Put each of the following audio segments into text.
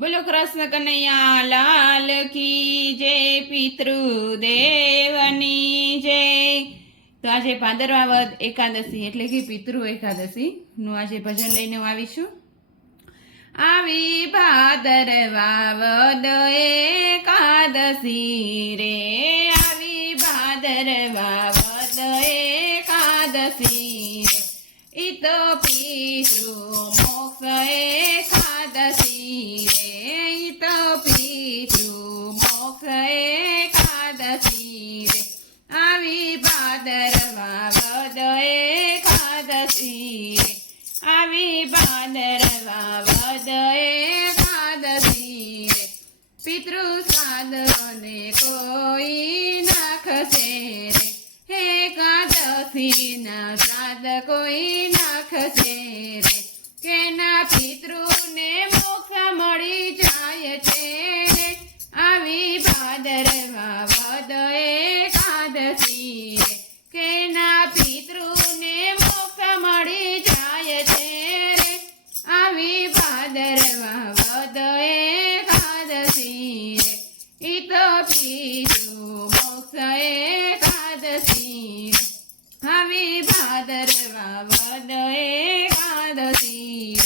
બોલો કૃષ્ણ કનૈયા, લાલ કી જય, પિતૃદેવની જય. તો આજે ભાદરવા વદ એકાદશી એટલે કે પિતૃ એકાદશી નું આજે ભજન લઈને આવીશું આવી ભાદરવા વદ એકાદશી રે, આવી ભાદરવા વદ એકાદશી રે. ઈ તો પિતૃ મોક્ષ એકાદશી રે. આવી ભાદરવા વદ એકાદશી રે. આવી ભાદરવા વદ એકાદશી રે. પિતૃ સાધને કોઈ નાખશે રે. હે એકાદશી ના શ્રાદ્ધ કોઈ નાખશે રે. કેના પિતૃને મોક્ષ મળી જાય છે ભાદરવા એકાદશી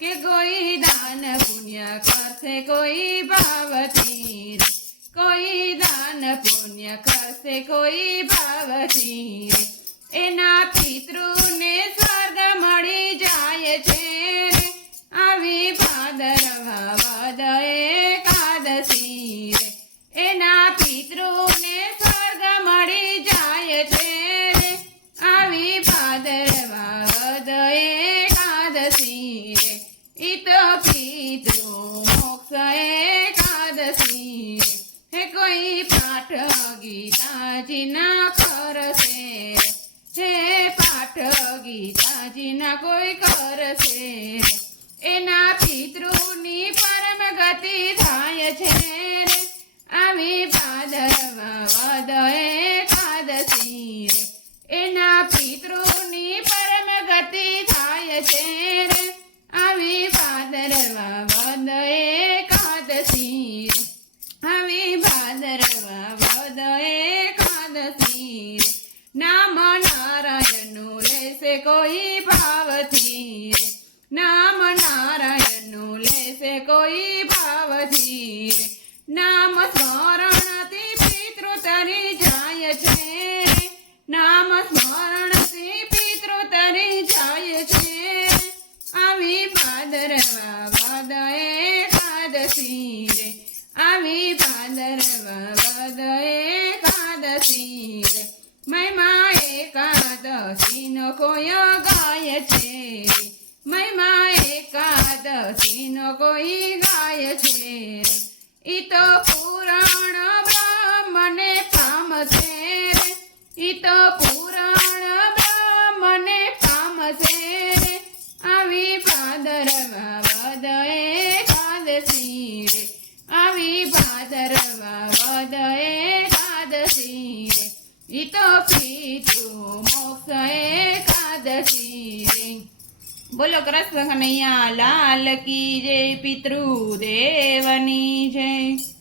કે કોઈ દાન પુણ્ય કરશે, કોઈ ભાવથી રે કોઈ દાન પુણ્ય કરશે, કોઈ ભાવથી ગીતાજીના કોઈ કરશે એના પિતૃની પરમ ગતિ થાય છે આવી ભાદરવા વદ એકાદશી રે. એના પિતૃની પરમ ગતિ થાય છે આવી ભાદરવા વદ એકાદશી રે. આવી ભાદરવા વદ એકાદશી રે. નામ નારાયણનું લેશે કોઈ ભાવથી? નામ નારાયણનું લેશે કોઈ ભાવથી? નામ સ્મરણથી પિતૃ તરી જાય છે. નામ સ્મરણથી પિતૃ તરી જાય છે. આવી ભાદરવા વાદ એકાદશી રે આવી ભાદરવા વાદ એકાદશી રે મહિમા એકાદશીનો એકાદશીનો કોઈ ગાય છે ઈ તો પુરાણ બ્રાહ્મણે પામશે ઈ તો પુરાણ બ્રાહ્મણે પામશે આવી ભાદરવા વદએ એકાદશી રે આવી ભાદરવા વદએ એકાદશી રે ઈ તો પિતૃ મોક્ષ એકાદશી રે બોલો કૃષ્ણ કનૈયા લાલ કી જય પિતૃ દેવની જય.